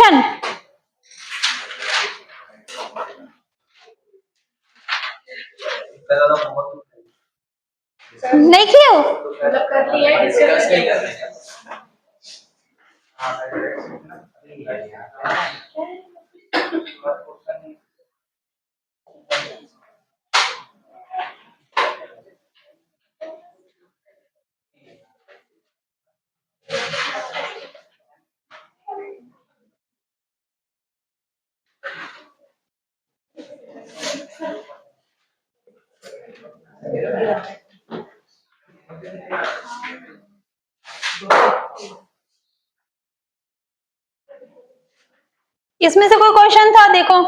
Question? नहीं किए हो? मतलब कर लिया है, डिस्कस नहीं कर रहे हैं। इसमें से कोई क्वेश्चन था? देखो।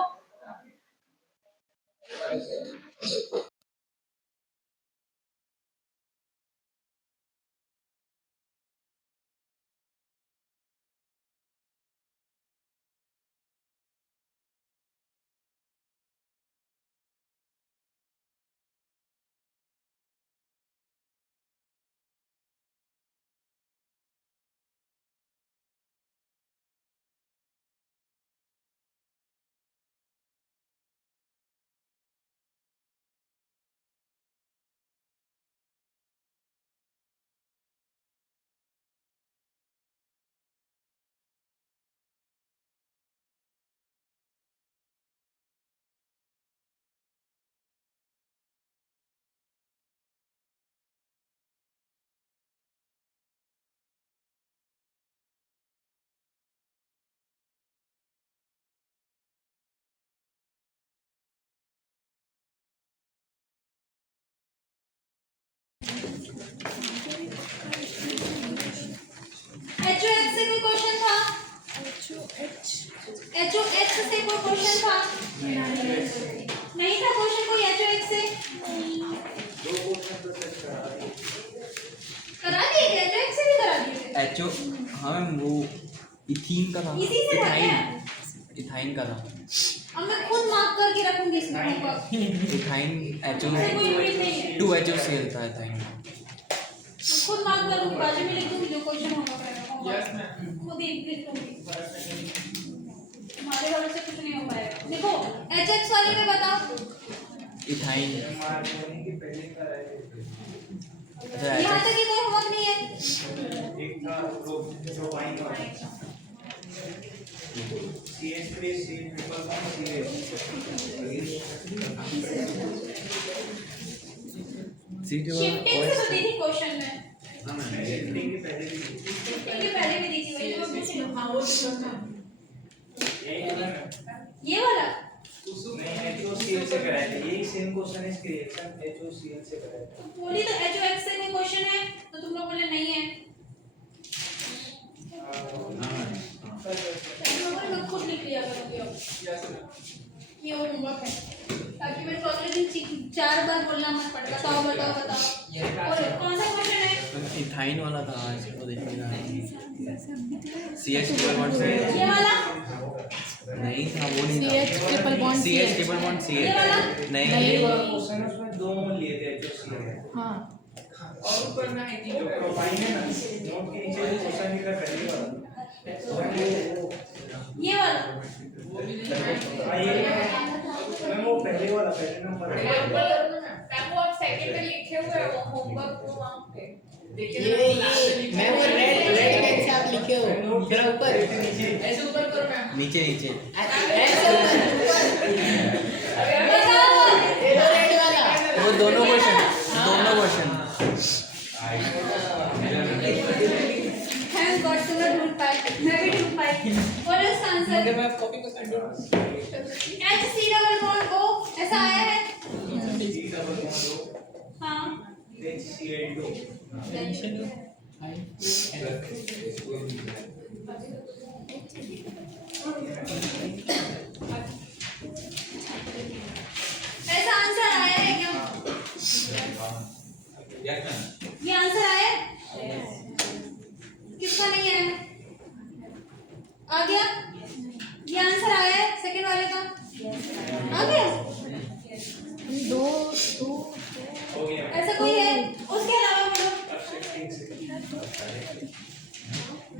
HOH से कोई क्वेश्चन था? HOH से कोई क्वेश्चन था? नहीं था क्वेश्चन कोई HOH से? करा दिए क्या? HOH से भी करा दिए? HO हाँ मैम, वो इथीन का था। इसी से था क्या? इथाइन का था। अब मैं खुद मार्क करके रखूंगी इसमें होमवर्क। इथाइन HO इससे कोई उम्मीद नहीं है। 2HOCl था इथाइन। मैं खुद मार्क करूंगी, बाजू में लिख दूंगी जो क्वेश्चन होगा खुद ही लिख दूंगी। हमारे वाले से कुछ नहीं हो पाएगा। देखो HX वाले में बताओ। इथाइन। यहाँ तक की कोई होमवर्क नहीं है। शिफ्टिंग से तो दी थी क्वेश्चन में। शिफ्टिंग के पहले भी दी थी, वही तो मैं पूछ रही हूँ। हाँ वो ये वाला HOCl से कराया था, यही सेम क्वेश्चन है, क्रिएशन HOCl से कराया था। बोली तो HOX से कोई क्वेश्चन है तो तुम लोग बोले नहीं है। मैं खुद लिख लिया करूँगी अब। ये होमवर्क है ताकि मैं अगले दिन 4 बार बोलना मत पड़े। बताओ बताओ बताओ। और कौन सा क्वेश्चन है? इथाइन वाला था आज वो देखिएगा। CH ट्रिपल बॉन्ड से ये वाला नहीं था, वो नहीं था। CH ट्रिपल बॉन्ड ये वाला नहीं। क्वेश्चन उसमें 2 मोल लिए थे HOCl। हाँ और ऊपर ना जो प्रोपाइन है ना, नोट के नीचे जो क्वेश्चन लिखा पहले वाला, ये वाला मैं वो पहले वाला पहले नंबर वो आप सेकंड में लिखे हुए हैं वो होमवर्क को वहां पे देखिए। ये मैं वो रेड पेन से आप लिखे हो जरा ऊपर ऐसे ऊपर करो मैम, नीचे ऐसे ऊपर ये रेड वाला वो दोनों क्वेश्चन थैंक गॉड तुम्हें ढूंढ पाए, मैं भी ढूंढ पाई। और इसका आंसर मैं कॉपी को send HC double bond O ऐसा आया है। हाँ HCl2 ऐसा आंसर आया है क्या? ये आंसर आया किसका नहीं है? आ गया? ये आंसर आया है सेकंड वाले का? आ गया? दो ऐसा कोई है उसके अलावा बोलो।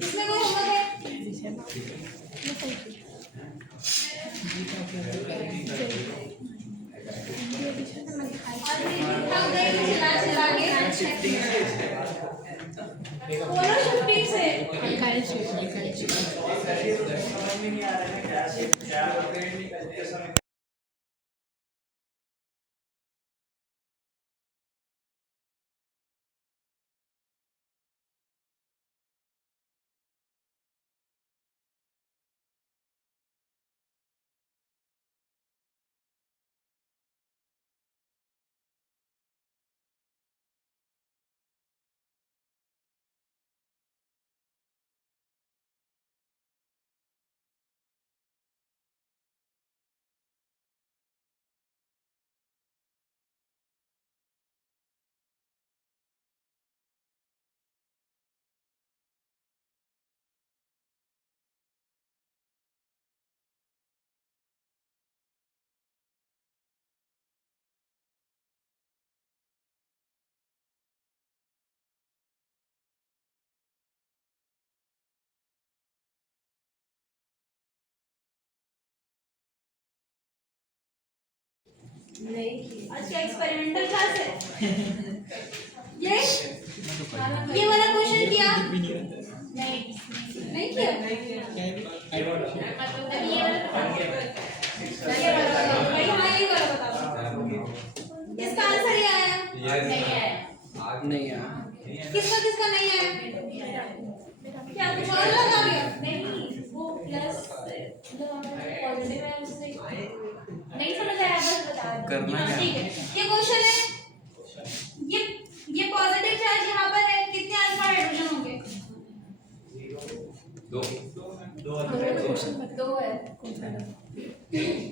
इसमें कोई होमवर्क है? बोलो शिफ्टिंग से अल्काइल शिफ्ट समझ में नहीं आ रहा है क्या शिफ्ट क्या कैसा नहीं आज का एक्सपेरिमेंटल क्लास है ये वाला क्वेश्चन किया नहीं किया भाई हाँ ये वाला बता इसका आंसर ये आया नहीं यार किसका नहीं आया क्या कुछ और लगा गया नहीं वो प्लस पॉजिटिव है उससे नहीं समझ आया बस बता दो करना क्या? ठीक है ये क्वेश्चन है ये पॉजिटिव चार्ज यहाँ पर है कितने अल्फा हाइड्रोजन होंगे दो दो है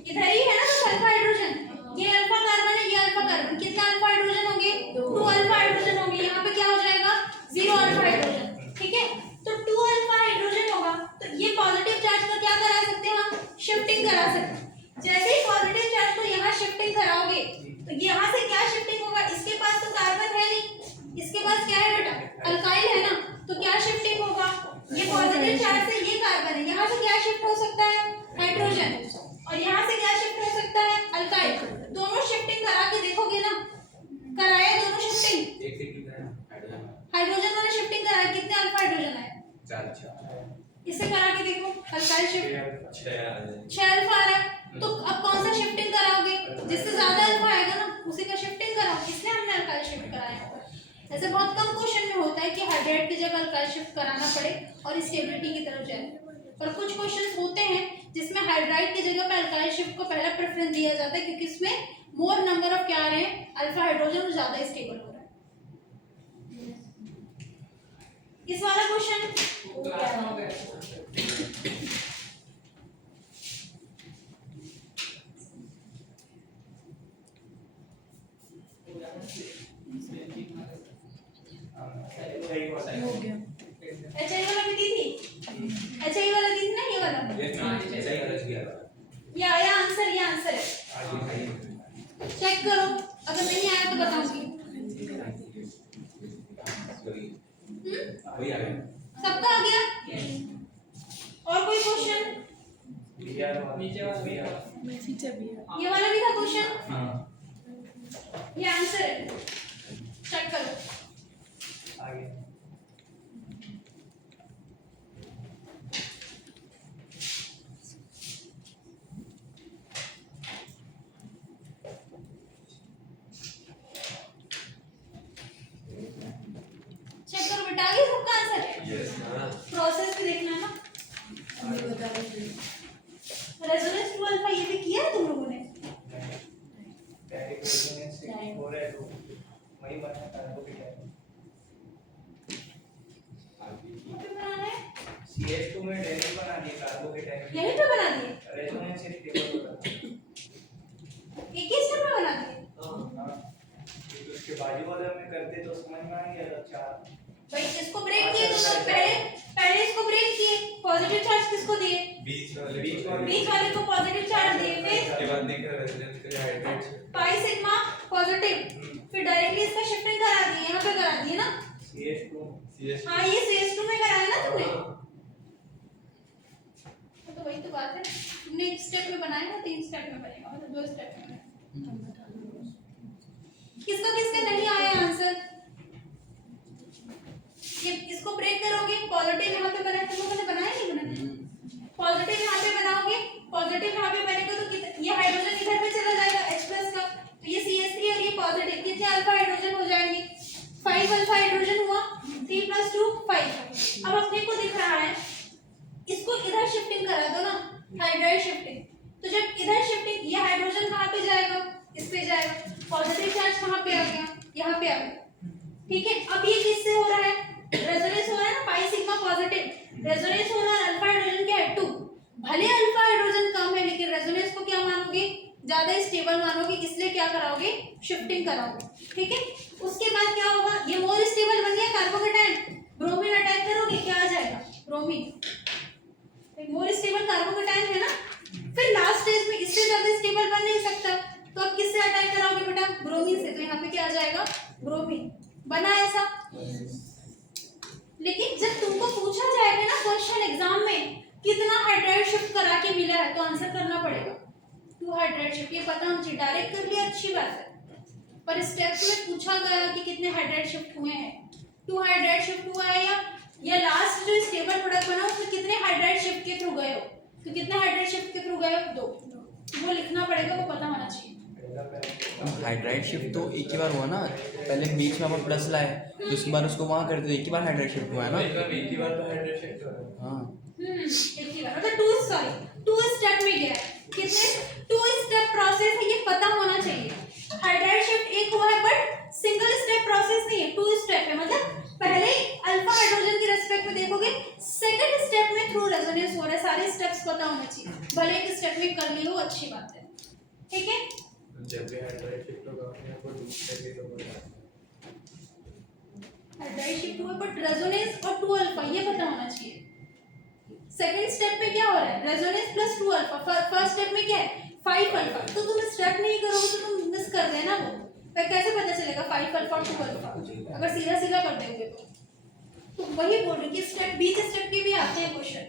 इधर ही है ना तो अल्फा हाइड्रोजन ये अल्फा कार्बन है ये अल्फा कार्बन कितने अल्फा हाइड्रोजन होंगे 2 अल्फा हाइड्रोजन होंगे यहाँ पे क्या हो जाएगा 0 अल्फा हाइड्रोजन ठीक है तो 2 अल्फा हाइड्रोजन होगा तो ये पॉजिटिव चार्ज का क्या करा सकते हैं हम शिफ्टिंग करा सकते हैं जैसे ही पॉजिटिव चार्ज को यहाँ शिफ्टिंग कराओगे तो यहाँ से क्या शिफ्टिंग होगा इसके पास तो कार्बन है नहीं इसके पास क्या है बेटा अल्काइल है ना तो क्या शिफ्टिंग होगा ये पॉजिटिव चार्ज से ये कार्बन है यहाँ से क्या शिफ्ट हो सकता है हाइड्रोजन और यहाँ से क्या शिफ्ट हो सकता है अल्काइल दोनों शिफ्टिंग करा के देखोगे ना कराया दोनों शिफ्टिंग हाइड्रोजन वाला शिफ्टिंग कराया कितने अल्फा हाइड्रोजन आए इसे करा के देखो अल्काइल शिफ्ट 6 अल्फा आ रहा है तो अब कौन सा शिफ्टिंग कराओगे जिससे ज्यादा अल्फा आएगा ना उसी का शिफ्टिंग कराओ इसलिए हमने अल्काइल शिफ्ट कराया ऐसे बहुत कम क्वेश्चन में होता है कि हाइड्राइड की जगह अल्काइल शिफ्ट कराना पड़े और स्टेबिलिटी की तरफ जाए पर कुछ क्वेश्चंस होते हैं जिसमें हाइड्राइड की जगह पे अल्काइल शिफ्ट को पहला प्रेफरेंस दिया जाता है क्योंकि इसमें मोर नंबर ऑफ क्या आ रहे हैं अल्फा हाइड्रोजन ज्यादा स्टेबल हो रहा है इस वाला क्वेश्चन हो गया एचआई वाला भी दी थी एचआई वाला दी थी ना ये वाला ये आया आंसर ये आंसर है चेक करो अगर नहीं आया तो बताऊंगी सबका आ गया और कोई क्वेश्चन ये वाला भी था क्वेश्चन ये आंसर है चेक करो आगे चेक करो बेटा आगे सबका आंसर प्रोसेस भी देखना है ना रेजोनेंस 2 अल्फा ये भी किया है तुम लोगों ने वही बना कार्बोकेट बनाना है CH2 में डायरेक्ट बना दिए कार्बोकेट यहीं पे बना दिए रेजोनेंस एक टेबल होता है एक ही स्टेप में बना दिए हां उसके बाजू वाले में करते तो समझ में आएगा अच्छा भाई इसको ब्रेक किए तो पहले इसको ब्रेक किए पॉजिटिव चार्ज किसको दिए बीच वाले को पॉजिटिव चार्ज दिए फिर पाई सिग्मा पॉजिटिव फिर डायरेक्टली इसका शिफ्टिंग करा दिए यहाँ पे करा दिए ना CH2 हाँ ये CH2 में कराया ना तुमने तो बात है, तुमने एक स्टेप में बनाया ना, 3 स्टेप में बनेगा, मतलब 2 स्टेप में बनेगा। किसका किसका नहीं आया आंसर? ये इसको ब्रेक करोगे, पॉजिटिव यहाँ पे बना, तुम लोगों ने बनाया नहीं बना? पॉजिटिव यहाँ पे बनाओगे, पॉजिटिव यहाँ पे बनेगा तो ये हाइड्रोजन इधर पे चला जाएगा H+ का, तो ये CH3 और ये पॉजिटिव, कितने अल्फा हाइड्रोजन हो जाएंगे? 5 अल्फा हाइड्रोजन हुआ, 3 + 2 5। अब अपने को दिख रहा है, इसको इधर शिफ्टिंग करा दो ना, हाइड्राइड शिफ्टिंग। तो जब इधर शिफ्टिंग, ये हाइड्रोजन कहाँ पे जाएगा? इस पे जाएगा, पॉजिटिव चार्ज कहाँ पे आ गया? यहाँ पे आ गया, ठीक है। अब ये किससे हो रहा है? रेजोनेंस हो रहा है ना, पाई सिग्मा पॉजिटिव रेजोनेंस हो रहा है, अल्फा हाइड्रोजन क्या है? 2। भले अल्फा हाइड्रोजन कम है, लेकिन रेजोनेंस को क्या मानोगे? ज्यादा स्टेबल मानोगे, इसलिए क्या कराओगे? शिफ्टिंग कराओगे, ठीक है। उसके बाद क्या होगा? ये मोर स्टेबल बन गया कार्बोकेटायन, ब्रोमीन अटैक करोगे, क्या आ जाएगा? ब्रोमीन। मोर स्टेबल कार्बोकेटायन है ना। फिर लास्ट स्टेज में इससे ज्यादा स्टेबल बन नहीं सकता, तो अब किससे अटैक कराओगे बेटा? ब्रोमीन से, तो यहाँ पे क्या आ जाएगा? ब्रोमीन। बना ऐसा? लेकिन जब तुमको पूछा जाएगा ना क्वेश्चन एग्जाम में, कितना हाइड्राइड शिफ्ट करा के मिला है, तो आंसर करना पड़ेगा 2 हाइड्राइड शिफ्ट। ये पता होना चाहिए, डायरेक्ट कर लिया अच्छी बात है, पर स्टेप्स में पूछा गया कि कितने हाइड्राइड शिफ्ट हुए हैं। 2 हाइड्राइड शिफ्ट हुआ है, या लास्ट जो स्टेबल प्रोडक्ट बना उसमें कितने हाइड्राइड शिफ्ट के थ्रू गए हो, तो कितने हाइड्राइड शिफ्ट के थ्रू गए हो? 2। वो लिखना पड़ेगा, वो पता होना चाहिए। हाइड्राइड शिफ्ट तो एक ही बार हुआ ना, पहले बीच में अपन प्लस लाए, दूसरी बार उसको वहाँ कर दो, एक ही बार हाइड्राइड शिफ्ट हुआ है ना। एक ही बार तो हाइड्रेट शिफ्ट हो रहा है। हाँ एक ही बार, मतलब 2 स्टेप में गया है। कितने 2 स्टेप प्रोसेस है, ये पता होना चाहिए। हाइड्राइड शिफ्ट एक हुआ है, बट सिंगल स्टेप प्रोसेस नहीं है, 2 स्टेप है। मतलब पहले अल्फा हाइड्रोजन की रेस्पेक्ट में देखोगे, सेकंड स्टेप में थ्रू रेजोनेंस हो रहा है। सारे स्टेप्स पता होने चाहिए, भले एक स्टेप में कर ली हो, अच्छी बात है, ठीक है। जब भी हाइड्रेट शिफ्ट होगा अपने को दूसरे भी तो होगा। हाइड्राइड शिफ्ट हुआ, बट रेजोनेंस और 2 अल्फा ये पता होना चाहिए। सेकंड स्टेप में क्या हो रहा है? Resonance plus 2 alpha. First step में क्या है? 5 अल्फा। तो तुम स्टेप नहीं करोगे तो तुम मिस कर देना वो, फिर कैसे पता चलेगा 5 अल्फा और 2 अल्फा, अगर सीधा सीधा कर देंगे तो वही बोल रही कि स्टेप, बीच स्टेप के भी आते हैं क्वेश्चन।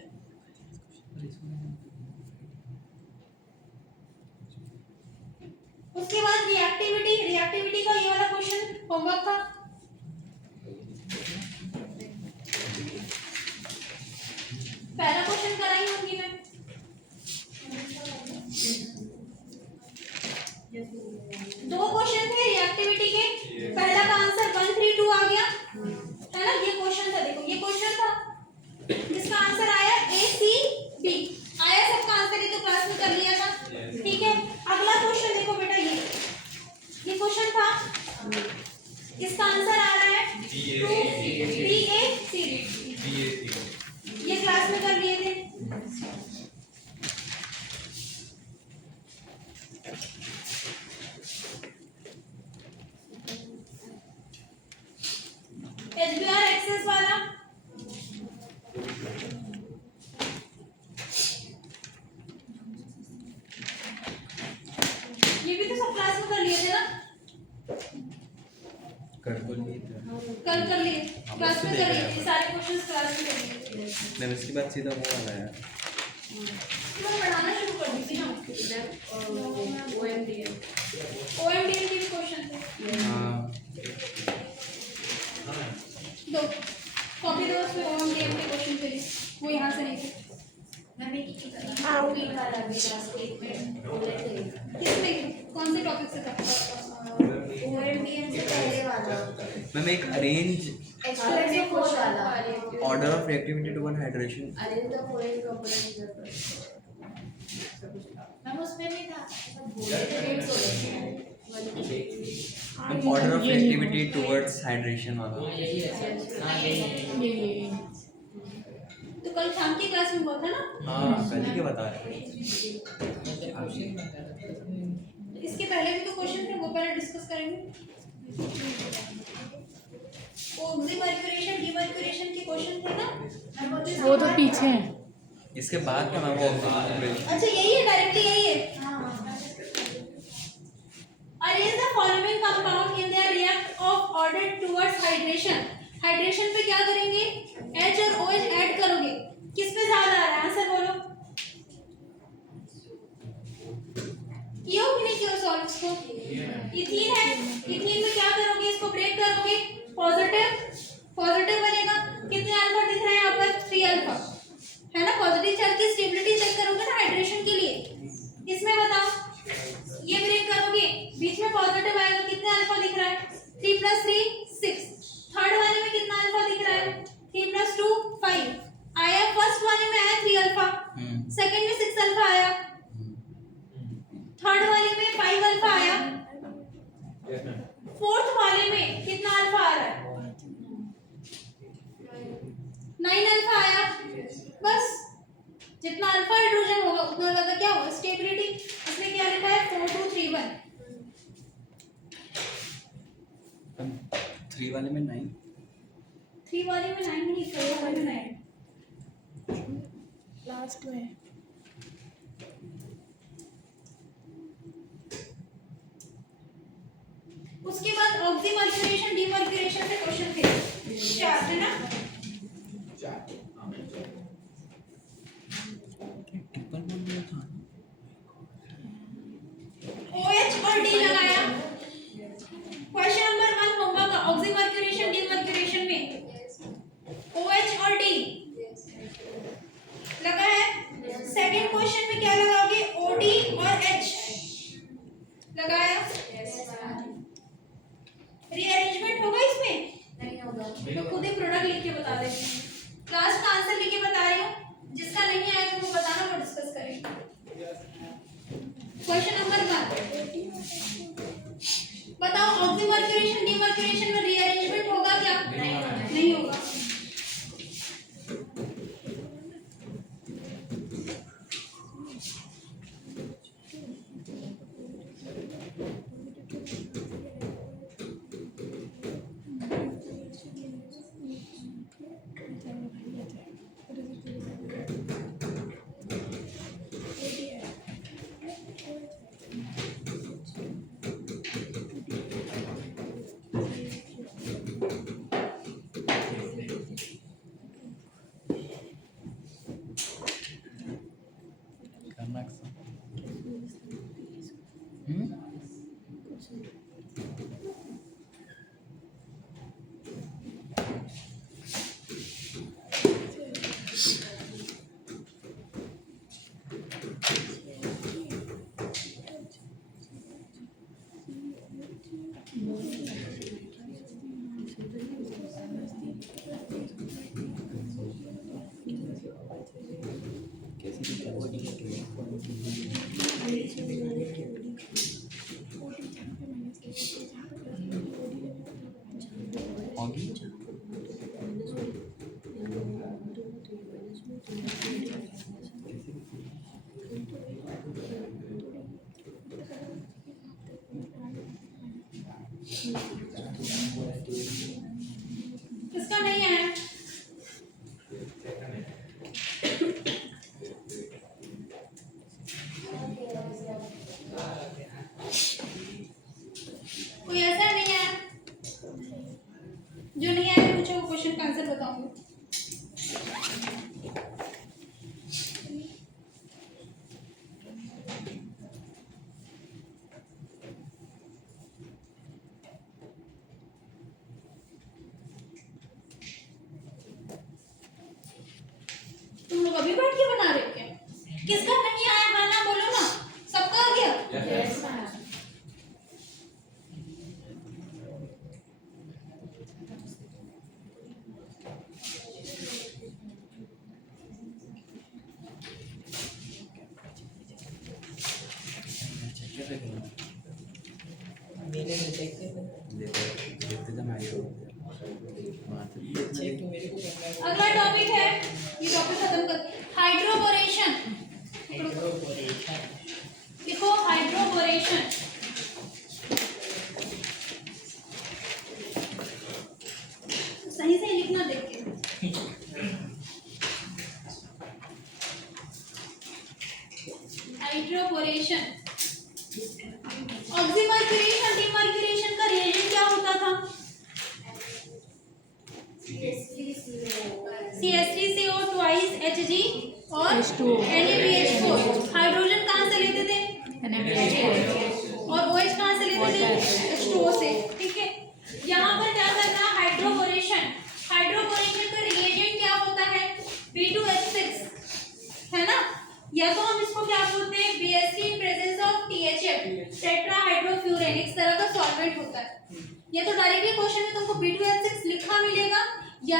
उसके बाद रिएक्टिविटी का ये वाला क्वेश्चन होमवर्क था। पहला क्वेश्चन कराई होंगी मैं, दो क्वेश्चन थे रिएक्टिविटी के। पहला का आंसर 1, 3, 2 आ गया है ना, ये क्वेश्चन था। देखो ये क्वेश्चन था, इसका आंसर आया A, C, B आया, सबका आंसर ये तो क्लास में कर लिया था, ठीक है। अगला क्वेश्चन देखो बेटा, ये क्वेश्चन था, इसका आंसर आ रहा है 2, B, A, C, D। ये क्लास में कर लिए थे। HBr एक्सेस वाला ये भी तो सब क्लास में कर लिए थे ना, कर तो लिए थे। कल कर लिए, क्लास में कर लिए थे, सारे क्वेश्चंस क्लास में कर लिए थे। नहीं उसके बाद सीधा वो वाला है, मैं पढ़ाना शुरू कर दी थी ना, OMDM के भी क्वेश्चन थे। हाँ दो कॉपी दो, उसमें OMDM के क्वेश्चन थे, वो यहाँ से नहीं थे। किसमें, कौन से टॉपिक से था? मैम एक arrange order of reactivity to one hydration, order of reactivity towards hydration वाला। तो कल शाम की क्लास में हुआ था ना। हाँ कल ही के बता रहे हैं। इसके पहले भी तो क्वेश्चन थे, वो पहले डिस्कस करेंगे। डिमर्क्यूरेशन के क्वेश्चन थे ना, वो तो पीछे है। इसके बाद का मैम वो अच्छा यही है, डायरेक्टली यही है। Arrange the following compound in their react of order towards hydration। Hydration पे क्या करेंगे? H और OH ऐड करोगे, किस पे ज्यादा आ रहा है? आंसर बोलो। इथीन है, इथीन में क्या करोगे, इसको ब्रेक करोगे, पॉजिटिव बनेगा। कितने अल्फा दिख रहा है यहाँ पर, 3 अल्फा है ना। पॉजिटिव चार्ज की स्टेबिलिटी चेक करोगे ना हाइड्रेशन के लिए। इसमें बताओ, ये ब्रेक करोगे, बीच में पॉजिटिव आएगा, कितने अल्फा दिख रहा है, 3 + 3 6। थर्ड वाले में कितना अल्फा दिख रहा है, 3 + 2 5 आया। फर्स्ट वाले में आया 3 अल्फा, सेकंड में 6 अल्फा आया, थर्ड वाले में 5 अल्फा आया, फोर्थ वाले में कितना अल्फा आ रहा है, 9 अल्फा आया। बस जितना अल्फा हाइड्रोजन होगा उतना ज्यादा क्या होगा, स्टेबिलिटी। इसमें क्या लिखा है, 4 2 3 1। 3 वाले में 9, 3 वाले में 9 नहीं, 4 वाले में 9 लास्ट में। उसके बाद ऑक्सीमर्क्यूरेशन डीमर्क्यूरेशन से क्वेश्चन थे 4 है ना। OH और D लगाया। क्वेश्चन नंबर 1 होगा का ऑक्सीमर्क्यूरेशन डीमर्क्यूरेशन में OH और D लगा है। सेकंड क्वेश्चन में क्या लगाओगे, OD और H लगाया। रीअरेंजमेंट होगा इसमें, नहीं होगा। तो खुद ही प्रोडक्ट लिख के बता देती हूँ। लास्ट का आंसर लिख के बता रही हूँ, जिसका नहीं आएगा वो बताना, वो डिस्कस करेंगे। क्वेश्चन नंबर 1 बताओ, ऑक्सीमर्क्यूरेशन डीमर्क्यूरेशन में रीअरेंजमेंट होगा क्या, नहीं होगा। किसका नहीं है, कोई ऐसा नहीं है जो नहीं आया, पूछो क्वेश्चन का आंसर बताऊंगी। तुम लोग अभी बैठ के बना रहे हो क्या? किसका नहीं आया, हाँ ना बोलो ना, सबका आ गया। Yes ma'am. मेरे में देखते चेक मेरे को करना है। अगला टॉपिक है, ये टॉपिक खत्म कर, हाइड्रोबोरेशन। देखो हाइड्रोबोरेशन, सही से लिखना देख के। हाइड्रोबोरेशन, ऑक्सीमर्क्यूरेशन डीमर्क्यूरेशन का रिएजेंट क्या होता था, CH3CO twice Hg और NaBH4। हाइड्रोजन कहाँ से लेते थे, और OH कहाँ से लेते थे,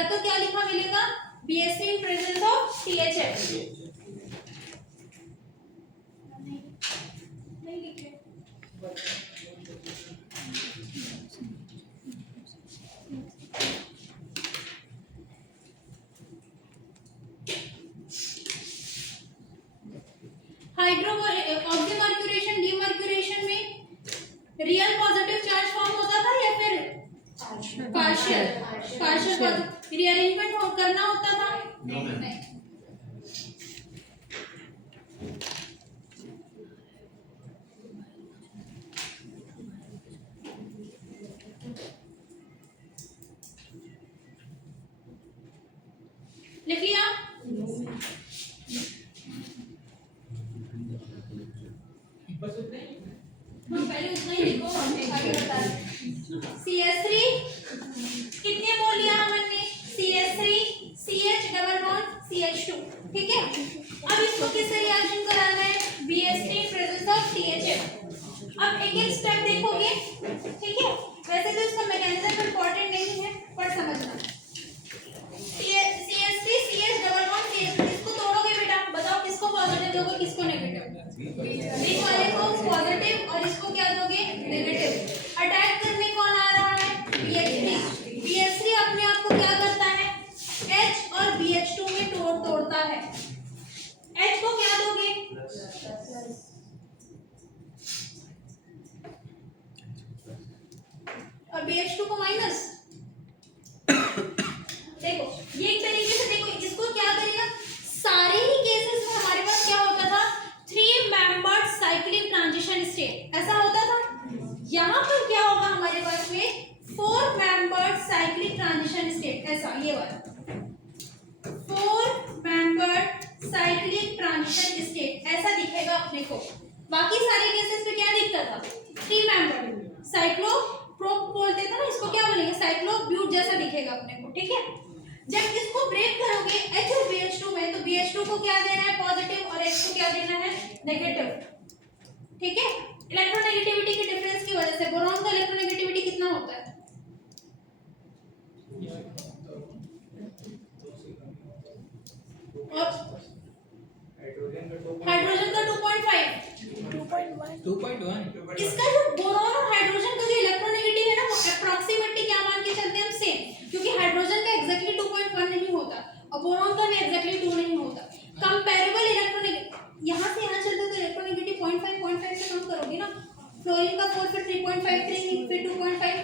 या तो क्या लिखा मिलेगा BH3 in presence of THF। नहीं लिखे ऑक्सीमर्क्यूरेशन डीमर्क्यूरेशन में रियल पॉजिटिव चार्ज फॉर्म होता था या फिर पार्शियल रीअरेंजमेंट करना होता था? नहीं। लिख लिया? पहले उतना ही लिखो, आगे बता CH3 कितने मोल लिया हमने? CH3 CH double bond CH2, ठीक है। अब इसको किससे रिएक्शन कराना है? BH3 presence of THF। अब एक एक स्टेप देखोगे, ठीक है। वैसे तो इसका मैकेनिज्म इंपॉर्टेंट नहीं है, पर समझना। CH3 CH double bond CH2, इसको तोड़ोगे बेटा, बताओ किसको पॉजिटिव दोगे किसको नेगेटिव? बीच वाले को पॉजिटिव और इसको क्या दोगे? नेगेटिव। अटैक करने कौन आ रहा है? BH3। BH3 अपने आप को क्या करता है? H और BH2 में तोड़ता है। H को क्या दोगे? और BH2 को माइनस। देखो ये एक तरीके से, देखो इसको क्या करेगा, सारे ही केसेस में हमारे पास क्या होता था? 3 मेंबर्ड साइक्लिक ट्रांजिशन स्टेट, ऐसा होता था। यहाँ पर क्या होगा हमारे पास में? 4 मेंबर्ड साइक्लिक ट्रांजिशन स्टेट, ऐसा ये वाला 4 मेंबर्ड साइक्लिक ट्रांजिशन स्टेट ऐसा दिखेगा अपने को। बाकी सारे केसेस में क्या दिखता था? 3 मेंबर्ड साइक्लो प्रोप बोलते थे ना, इसको क्या बोलेंगे? साइक्लोब्यूट जैसा दिखेगा अपने को, ठीक है। जब इसको ब्रेक करोगे H और BH2 में, तो BH2 को क्या देना है? पॉजिटिव, और H को क्या देना है? नेगेटिव, ठीक है। इलेक्ट्रोनेगेटिविटी के डिफरेंस की वजह से बोरॉन का इलेक्ट्रोनेगेटिविटी कितना होता है? और हाइड्रोजन का 2.1। इसका जो बोरॉन और हाइड्रोजन का जो इलेक्ट्रोनेगेटिव है ना, वो अप्रॉक्सीमेटली क्या मान के चलते हैं हम? सेम, क्योंकि हाइड्रोजन का एग्जैक्टली 2.1 नहीं होता और बोरॉन का भी एग्जैक्टली 2 नहीं होता। कंपैरेबल इलेक्ट्रोनेगेटिव यहाँ से यहाँ चलते तो इलेक्ट्रोनेगेटिव 0.5 से कम करोगे ना। फ्लोरीन का 4 फिर 3.5 फिर 2.5।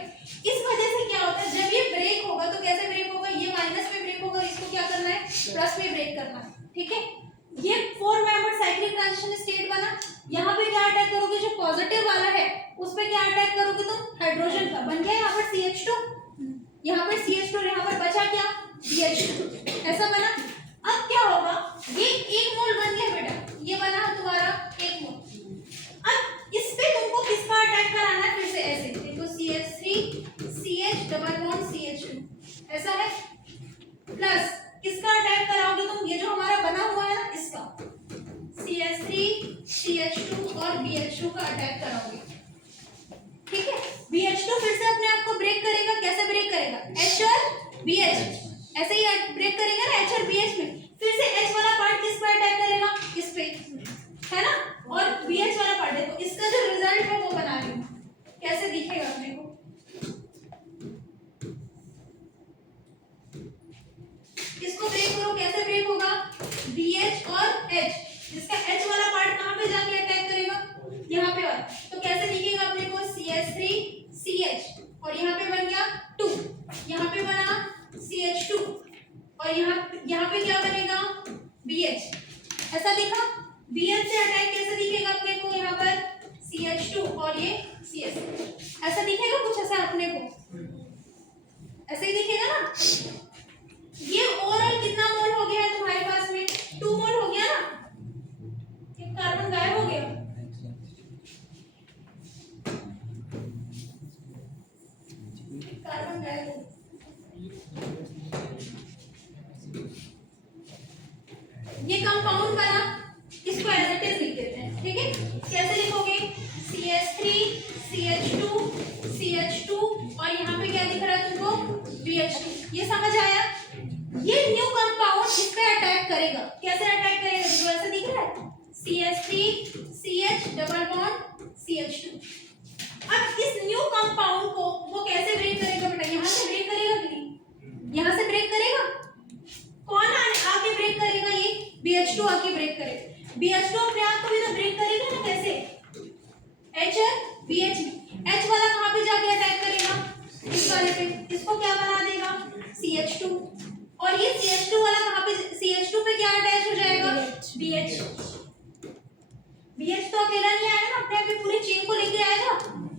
इस वजह से क्या होता है, जब ये ब्रेक होगा तो कैसे ब्रेक होगा? ये माइनस में ब्रेक होगा, इसको क्या करना है? प्लस में ब्रेक करना है, ठीक है। ये 4 मेंबर साइक्लिक ट्रांजिशन स्टेट बना। यहाँ पे क्या अटैक करोगे? जो पॉजिटिव वाला है उस पे क्या अटैक करोगे तुम? हाइड्रोजन का। बन गया यहाँ पर CH2, यहाँ पर CH2, यहाँ पर बचा क्या? BH2, ऐसा बना। अब क्या होगा? ये 1 मोल बन गया बेटा, ये बना तुम्हारा 1 मोल। अब इस पे तुमको किसका अटैक कराना है? फिर से ऐसे देखो, CH3 CH double bond CH2, ऐसा है। प्लस किसका अटैक कराओगे तुम? ये जो हमारा बना हुआ है ना, इसका CH3 CH2 और BH2 का अटैक कराओगे, ठीक है। BH2 फिर से अपने आप को ब्रेक करेगा। कैसे ब्रेक करेगा? H और BH, ऐसे ही ब्रेक करेगा ना H और BH में। फिर से H वाला पार्ट किस पे अटैक करेगा? इस पे, है ना। और BH वाला पार्ट देखो, इसका जो रिजल्ट है वो बना रही हूँ, कैसे दिखेगा अपने को। इसको ब्रेक करो, कैसे ब्रेक होगा? BH और H, जिसका H वाला पार्ट कहाँ पे जाके अटैक करेगा? यहाँ पे वाला। तो कैसे दिखेगा अपने को? CH3 CH, और यहाँ पे बन गया 2, यहाँ पे बना CH2, और यहाँ पे क्या बनेगा? BH, ऐसा दिखा। BH से अटैक कैसे दिखेगा अपने को? यहाँ पर CH2 और ये CH, ऐसा दिखेगा कुछ ऐसा अपने को, ऐसे ही दिखेगा ना। ये ओवरऑल कितना मोल हो गया है तुम्हारे पास में? 2 मोल हो गया ना। एक कार्बन गायब हो गया, कार्बन गायब हो। ये कंपाउंड बना, इसको एज इट इज लिख देते हैं, ठीक है। कैसे लिखोगे? CH3 CH2 CH2, और यहाँ पे क्या दिख रहा है तुमको? BH2। ये समझ आया? करेगा। कैसे अटैक करेगा? देखो ऐसे दिख रहा है, CH3 CH double bond CH2। अब इस न्यू कंपाउंड को वो कैसे ब्रेक करेगा बेटा? यहाँ से ब्रेक करेगा कि नहीं? यहाँ से ब्रेक करेगा। कौन आके ब्रेक करेगा? ये BH2 आके ब्रेक करेगा। BH2 अपने आप को भी तो ब्रेक करेगा ना। कैसे? H है BH, H वाला कहाँ पे जाके अटैक करेगा? इस वाले पे। इसको क्या बना देगा? CH2। और ये CH2 वाला कहाँ पे? CH2 पे क्या अटैच हो जाएगा? BH। BH तो अकेला नहीं आएगा ना, अपने आप ही पूरी चेन को लेके आएगा।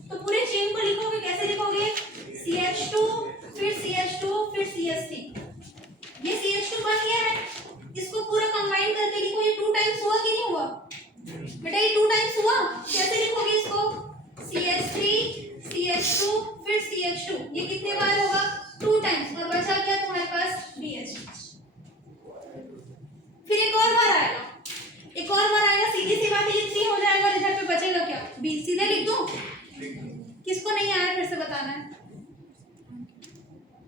तो पूरे चेन को लिखोगे, कैसे लिखोगे? CH2 फिर CH2 फिर CH3। ये CH2 बन गया है। इसको पूरा कंबाइन करके लिखो। ये 2 टाइम्स हुआ कि नहीं हुआ बेटा? ये 2 टाइम्स हुआ। कैसे लिखोगे इसको? CH3 CH2 फिर CH2। ये कितने बार होगा? 2 टाइम्स। और बचा क्या तुम्हारे पास? BH। फिर एक और बार आएगा, एक और बार आएगा। सीधी सी बात है, ये 3 हो जाएगा और इधर पे बचेगा क्या? B। सीधे लिख दूं? किसको नहीं आया फिर से बताना है।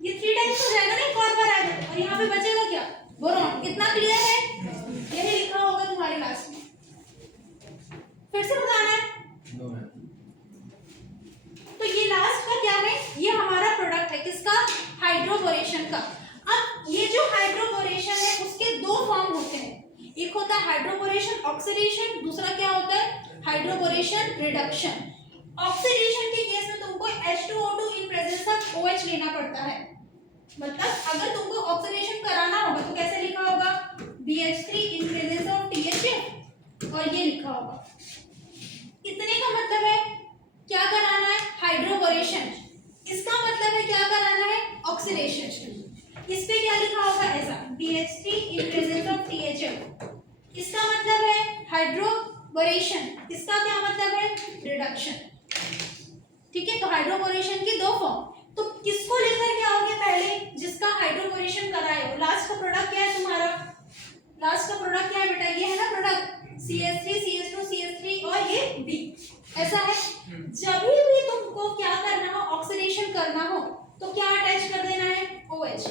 ये 3 टाइम्स हो जाएगा ना, एक और बार आएगा। और यहाँ पे बचेगा क्या? बोरॉन। कितना क्लियर है? यही लिखा होगा तुम्हारे लास्ट में। फिर से बताना है। तो ये लास्ट का क्या है? ये हमारा प्रोडक्ट है किसका? हाइड्रोबोरेशन का। अब ये जो हाइड्रोबोरेशन है उसके 2 फॉर्म होते हैं। एक होता है हाइड्रोबोरेशन ऑक्सीडेशन, दूसरा क्या होता है? Hydroboration reduction. ऑक्सीडेशन के केस में तुमको H2O2 in presence of OH लेना पड़ता है। मतलब अगर तुमको ऑक्सीडेशन कराना होगा तो कैसे लिखा होगा? BH3 in presence of THA और ये लिखा होगा। इतने का मतलब है क्या कराना है? हाइड्रोबोरेशन। इसका मतलब है क्या कराना है? ऑक्सीडेशन। इस पे क्या लिखा होगा? ऐसा BH3 in presence of THA। इसका मतलब है हाइड्रोबोरेशन। इसका क्या मतलब है? रिडक्शन। ठीक है, तो हाइड्रोबोरेशन की 2 फॉर्म। तो किसको लेकर के आओगे पहले? जिसका हाइड्रोबोरेशन कराए हो। लास्ट का प्रोडक्ट क्या है तुम्हारा? लास्ट का प्रोडक्ट क्या है बेटा? ये है ना प्रोडक्ट, CH3 CH2 CH3 और ये B। ऐसा है। जब भी तुमको क्या करना हो? ऑक्सीडेशन करना हो तो क्या अटैच कर देना है? OH।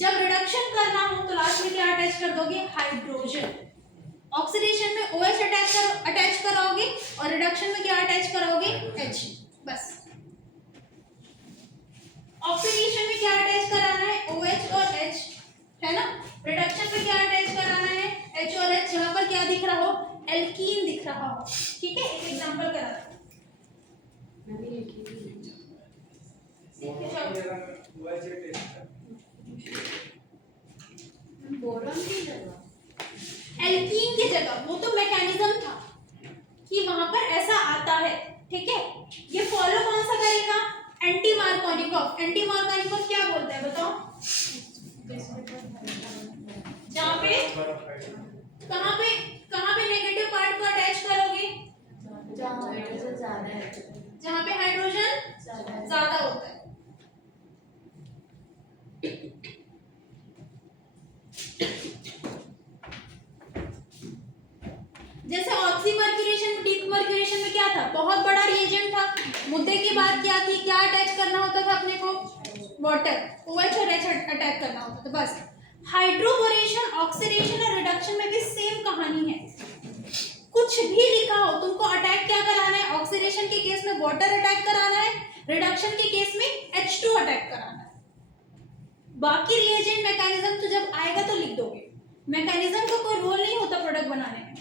जब रिडक्शन करना हो तो लास्ट में क्या अटैच कर दोगे? हाइड्रोजन। ऑक्सीडेशन में OH अटैच कराओगे और रिडक्शन में क्या अटैच कराओगे? H। बस। ऑक्सीडेशन में क्या अटैच कराना है? OH और H, है ना। रिडक्शन में क्या अटैच कराना है? H और H। यहाँ पर क्या दिख रहा हो? एल्कीन दिख रहा हो। ठीक है, एक एग्जांपल कराता हूं। बोरॉन की जगह एल्कीन की जगह वो तो मैकेनिज्म था कि वहां पर ऐसा आता है। ठीक है, ये फॉलो कौन सा करेगा? Anti Markovnikov. एंटी मार्कोनिकॉफ क्या बोलता है बताओ? जहाँ पे कहाँ पे नेगेटिव पार्ट को अटैच करोगे? जहाँ हाइड्रोजन ज्यादा है, जहाँ पे हाइड्रोजन ज्यादा होता है। जैसे ऑक्सीमर्क्यूरेशन, डीमर्क्यूरेशन में क्या था? बहुत बड़ा रिएजेंट था। मुद्दे की बात क्या थी? क्या अटैच करना होता था अपने को? वाटर। OH और H अटैक करना होता था बस। हाइड्रोबोरेशन, ऑक्सीडेशन और रिडक्शन में भी सेम कहानी है। कुछ भी लिखा हो, तुमको अटैक क्या कराना है? ऑक्सीडेशन के केस में वाटर अटैक कराना है, रिडक्शन के केस में H2 अटैक कराना है। बाकी रिएजेंट मैकेनिज्म तो जब आएगा तो लिख दोगे। मैकेनिज्म का कोई रोल नहीं होता प्रोडक्ट बनाने में,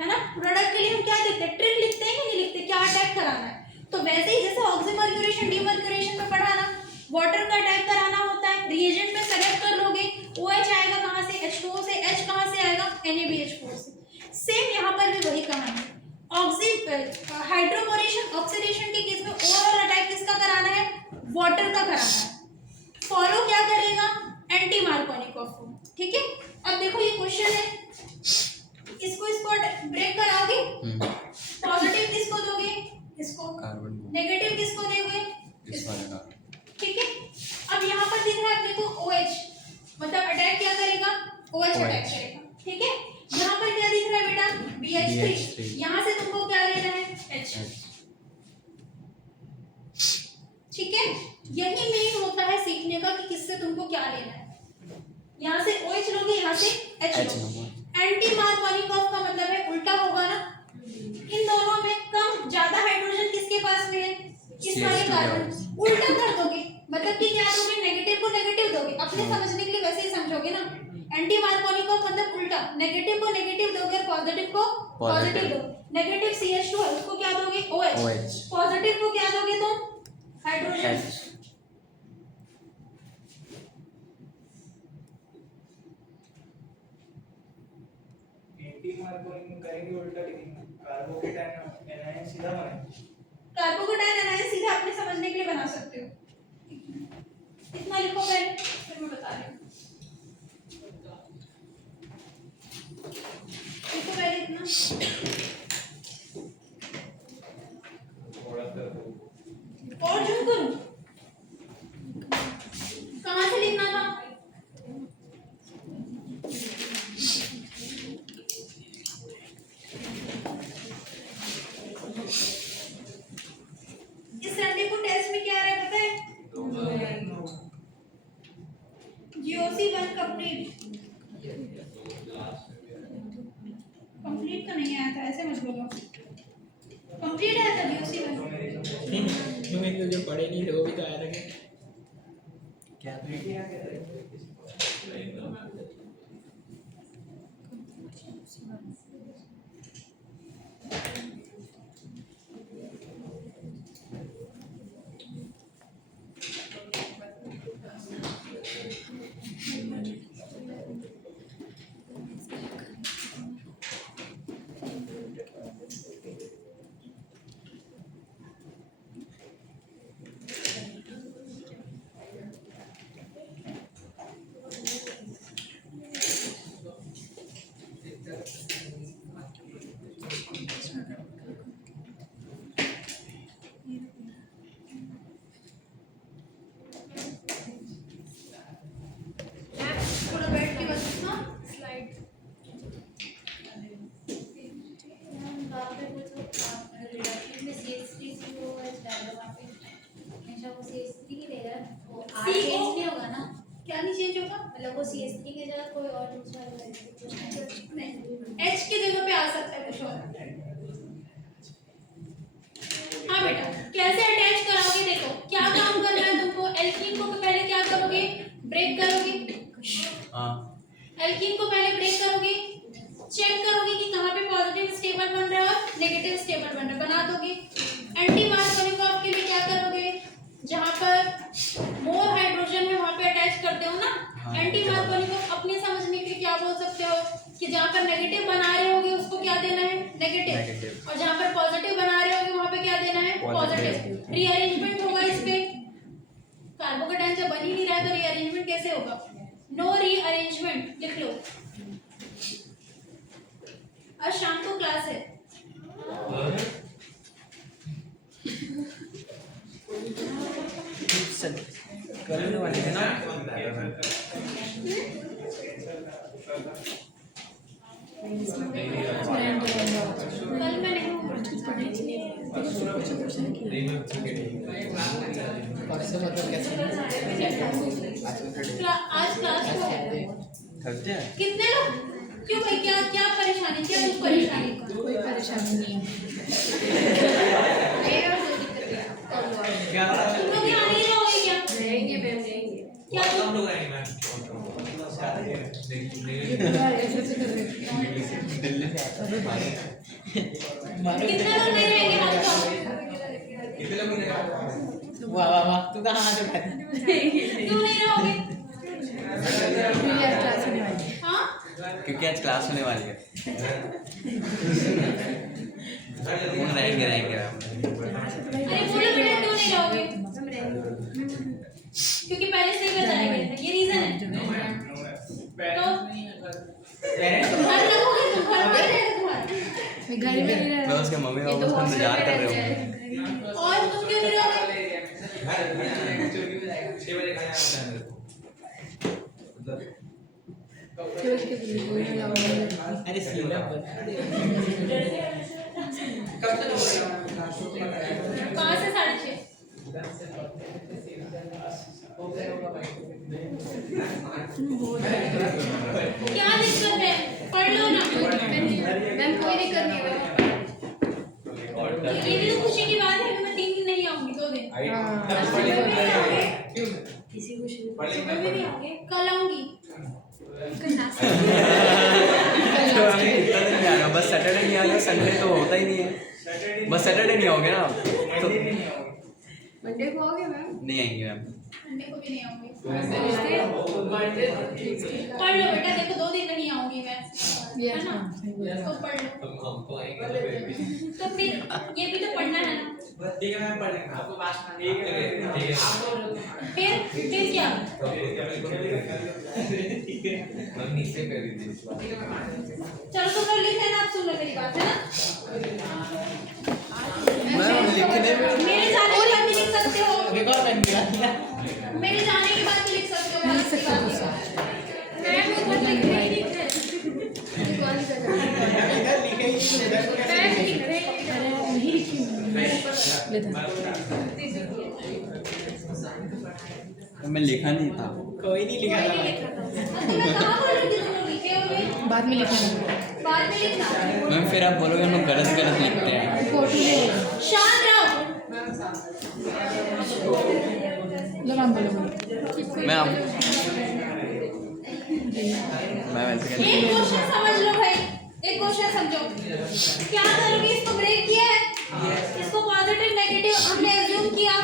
है ना। प्रोडक्ट के लिए हम क्या लिखते हैं? ट्रिक लिखते हैं कि नहीं लिखते? क्या अटैक कराना है। तो वैसे ही जैसे ऑक्सीमर्क्यूरेशन डीमर्क्यूरेशन में पढ़ा ना, वाटर का अटैक कराना होता है। रिएजेंट में सेलेक्ट कर लोगे, OH आएगा कहाँ से? H2O से। H कहाँ से आएगा? NaBH4 से। सेम यहाँ पर भी वही कहानी है। हाइड्रोबोरेशन ऑक्सीडेशन के केस में ओवरऑल अटैक किसका कराना है? वाटर का कराना है। फॉलो क्या करेगा? एंटी मार्कोनिकॉफ को। ठीक है, अब देखो ये क्वेश्चन है, इसको ब्रेक कराओगे। पॉजिटिव किसको दोगे? इसको। कार्बन को। नेगेटिव किसको दोगे? इस वाले का। ठीक है, अब यहाँ पर दिख रहा है अपने को OH, मतलब अटैक क्या करेगा? OH अटैक करेगा। ठीक है, यहाँ पर क्या दिख रहा है बेटा? BH3। यहाँ से तुमको क्या लेना है? H। ठीक है, यही मेन होता है सीखने का कि किससे तुमको क्या लेना है। यहाँ से OH लोगे, यहाँ से H H लो। लो। एंटी मार्कोनिकॉफ का मतलब है उल्टा होगा ना, इन दोनों में कम ज्यादा हाइड्रोजन किसके पास में है, इस वाले CH2 कार्बन, के उल्टा कर दोगे मतलब कि क्या दोगे, नेगेटिव को नेगेटिव दोगे, अपने समझने के लिए वैसे ही समझोगे ना। एंटी मार्कोनिकॉफ मतलब उल्टा, नेगेटिव को नेगेटिव दोगे और पॉजिटिव को पॉजिटिव दो। नेगेटिव CH2 है उसको क्या दोगे, OH, पॉजिटिव को क्या दोगे तुम, हाइड्रोजन। H। एंटी मार्कोनिक करेंगे उल्टा लिखेंगे, कार्बोकेटायन एनायन सीधा बने, कार्बोकेटायन एनायन सीधा अपने समझने के लिए बना सकते हो। इतना लिखो पहले फिर मैं बता रही हूँ। लिखो पहले इतना, और जूम करूँ, कहाँ से लिखना था, इस संडे को टेस्ट में क्या आ रहा है पता है, GOC1 कंप्लीट, कंप्लीट का नहीं आया था, ऐसे मत बोलो, कंप्लीट आया था GOC1। तुम्हें तो जो पढ़े नहीं थे वो भी तो आया था क्या थोड़ा बैठ के बस ना स्लाइड, वहाँ पे कुछ रिडक्शन में CH3COOH डालो, वहाँ पे हमेशा वो CH3 ही रहेगा, वो R चेंज नहीं होगा ना, क्या नहीं चेंज होगा, मतलब वो CH3 की जगह कोई और दूसरा H की जगह पे आ सकता है कुछ और। हाँ बेटा, कैसे अटैच कराओगे, देखो क्या काम करना है तुमको, एल्कीन को पहले क्या करोगे, ब्रेक करोगे, हाँ एल्कीन को पहले ब्रेक करोगे, चेक करोगे कि कहाँ पे पॉजिटिव स्टेबल बन रहा है और नेगेटिव स्टेबल बन रहा है, बना दोगे। एंटी मार्कोनिकॉफ के लिए क्या करोगे, जहाँ पर मोर हाइड्रोजन है वहाँ पे अटैच करते हो ना, हाँ। एंटी मार्कोनिकॉफ अपने समझने के लिए क्या बोल सकते हो कि जहाँ पर नेगेटिव बना रहे होगे उसको क्या देना है, नेगेटिव, Negative। और जहाँ पर पॉजिटिव बना रहे होगे वहाँ पे क्या देना है, Positive। पॉजिटिव। रीअरेंजमेंट होगा इस पे, कार्बोकेटायन जब बन ही नहीं रहा है तो रीअरेंजमेंट कैसे होगा, नो रीअरेंजमेंट लिख लो। आज शाम को क्लास है, करने वाले थे ना। कल मैं नहीं हूँ। परसों मतलब कैसे आज क्लास को थर्सडे है। कितने लोग, क्यों भाई, क्या क्या परेशानी, क्या दुख परेशानी, कोई परेशानी नहीं तुम लोग यहाँ नहीं रहोगे क्या, रहेंगे मैम रहेंगे क्या तुम दिल्ली से आता है कितने लोग नहीं रहेंगे हाथ उठाओ। वाह वाह वाह तू कहाँ हाथ उठा क्यों नहीं रहोगे, क्लास होने वाली हाँ क्योंकि आज क्लास होने वाली है। रहेंगे रहेंगे अरे बोलो बेटा क्यों नहीं रहोगे, क्योंकि पहले से ही बताया गया था, ये रीजन है। तो घर रहोगे तुम, घर में रहेगा तुम्हारा, घर में नहीं मैं उसके मम्मी पापा उसका इंतजार कर रहे होंगे। और तुम क्यों नहीं रहोगे, अरे सीधा कहाँ से 6:30, क्या दिक्कत है, पढ़ लो ना। मैम कोई दिक्कत नहीं है। ये भी तो खुशी की बात है कि मैं 3 दिन नहीं आऊंगी, 2 दिन। सुबह भी नहीं आऊंगी, कल आऊंगी। इतना दिन नहीं आएगा, बस सैटरडे नहीं आएगा, संडे तो होता ही नहीं है, बस सैटरडे नहीं आओगे ना तो मंडे को आओगे मैम? नहीं आएंगे मैम। मंडे को भी नहीं आऊंगी। पढ़ लो बेटा, देखो 2 दिन नहीं आऊंगी मैं, है ना? तो पढ़ लो। तो फिर ये भी तो पढ़ना है ना। ठीक है मैम, पढ़ेंगे आपको पास में। ठीक है फिर क्या? मैम नीचे कर दीजिए। चलो तुम लोग लिख लेना, आप सुन लो मेरी बात, है ना? मेरे जाने के बाद भी लिख सकते हो, रिकॉर्ड कर दिया मेरे जाने के बाद भी लिख सकते हो, बात की बात है। मैम उधर लिख रही नहीं थे। कॉल कर इधर लिखे ही नहीं मैम लिख रहे हैं। तो मैं लिखा नहीं था। कोई नहीं लिखा था तो मैं कहाँ बोल रही थी तुम लोग लिखे होंगे? बाद में लिखना बाद में लिखना। मैम फिर आप बोलोगे हम लोग गलत गलत लिखते हैं। फोटो ले शांत रहो। लो मैम बोलो बोलो मैं वैसे एक क्वेश्चन समझ लो भाई, एक क्वेश्चन समझो। क्या करोगे, इसको ब्रेक किया है, इसको पॉजिटिव नेगेटिव हमने एज्यूम किया।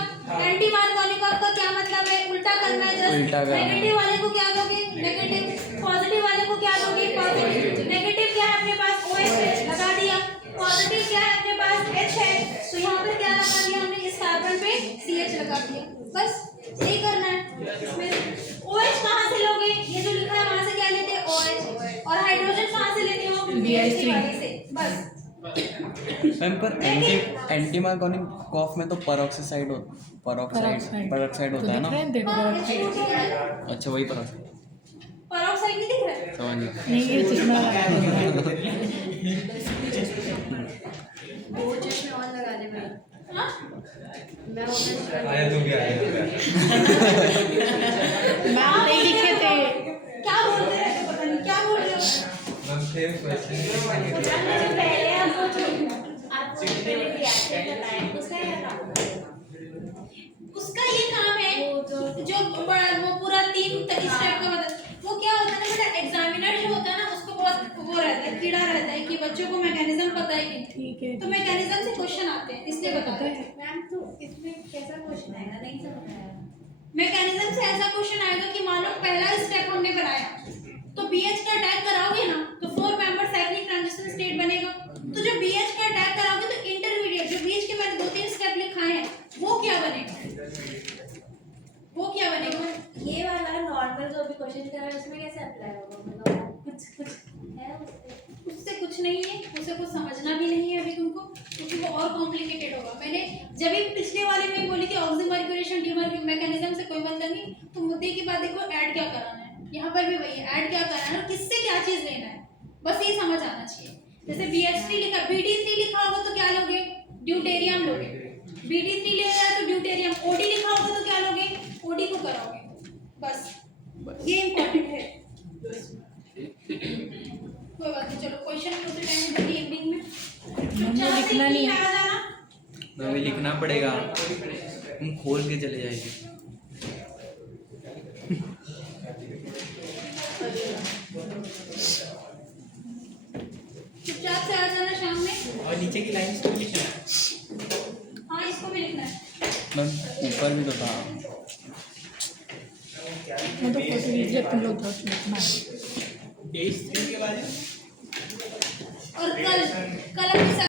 एंटी मार्कोनिकॉफ का क्या मतलब है, उल्टा करना है। जस्ट उल्टा करना है। नेगेटिव वाले को क्या दोगे, नेगेटिव। पॉजिटिव वाले को क्या दोगे, पॉजिटिव। नेगेटिव क्या है अपने पास, OH है, लगा दिया। पॉजिटिव क्या है अपने पास, H है, तो यहाँ पर क्या लगा दिया हमने, इस कार्बन पे CH लगा दिया। बस यही करना है। इसमें OH कहाँ से लोगे, ये जो लिखा है वहाँ से क्या लेते हैं, OH। और हाइड्रोजन कहाँ से लेते हो, BH3 वाले से। बस मैम पर एंटी मार्कोनिकॉफ में तो पेरोक्साइड होता है ना। देखो अच्छा वही पेरोक्साइड पेरोक्साइड नहीं दिख रहा है? समझ गया। नहीं ये चश्मा लगा वो चश्मे और लगा दे मैम। हाँ? मैं ऑनलाइन आया तो क्या आया तो क्या। मैम नहीं लिखे थे क्या बोल रहे हैं, पता नहीं क्या बोल रहे हो। मैम फिर क्वेश्चन उसका ये काम है, जो वो पूरा 3 स्टेप का मतलब वो क्या होता है ना बेटा, एग्जामिनर जो होता है ना उसको बहुत वो रहता है, कीड़ा रहता है कि बच्चों को मैकेनिज्म पता है कि नहीं। ठीक है तो मैकेनिज्म से क्वेश्चन आते हैं, इसलिए बताते हैं। मैम तो इसमें कैसा क्वेश्चन आएगा, नहीं समझ आया। मैकेनिज्म से ऐसा क्वेश्चन आएगा कि मान लो पहला स्टेप हमने बनाया, तो BH का अटैक कराओगे ना तो 4 मेंबर साइक्लिक ट्रांजिशन स्टेट बनेगा। तो जब BH का अटैक कराओगे तो इंटरमीडिएट जो BH के मैंने 2-3 स्टेप लिखाए हैं वो क्या बनेगा, वो क्या बनेगा। ये वाला नॉर्मल जो अभी क्वेश्चन कर रहा है उसमें कैसे अप्लाई होगा, मतलब कुछ है उससे कुछ नहीं है, उसे कुछ समझना भी नहीं है अभी तुमको, क्योंकि वो और कॉम्प्लिकेटेड होगा। मैंने जब भी पिछले वाले में बोली थी ऑक्सीमर्क्यूरेशन डीमर्क्यूरेशन मैकेनिज्म से कोई मतलब नहीं, तो मुद्दे की बात देखो, ऐड क्या कराना है, यहाँ पर भी वही है, ऐड क्या कराना है और किससे क्या चीज़ लेना है, बस ये समझ आना चाहिए। जैसे BH3 लिखा, BD3 लिखा होगा तो क्या लोगे, ड्यूटेरियम लोगे। BD3 लिखा है तो ड्यूटेरियम। OD लिखा होगा तो क्या लोगे, OD को कराओगे। बस ये इम्पोर्टेंट है। कोई बात नहीं, चलो क्वेश्चन की उसी टाइम में इवनिंग में चुपचाप से लिखना नहीं है। आ जाना। हमें लिखना पड़ेगा, हम खोल के चले जाएंगे। चुपचाप से आ जाना शाम में। और नीचे की लाइन को लिखना है। हाँ इसको भी लिखना है। मैम ऊपर भी तो था। मैं तो फोटो लीजिए तुम लोग बहुत लिखना है BH3 के बाद और कल अपनी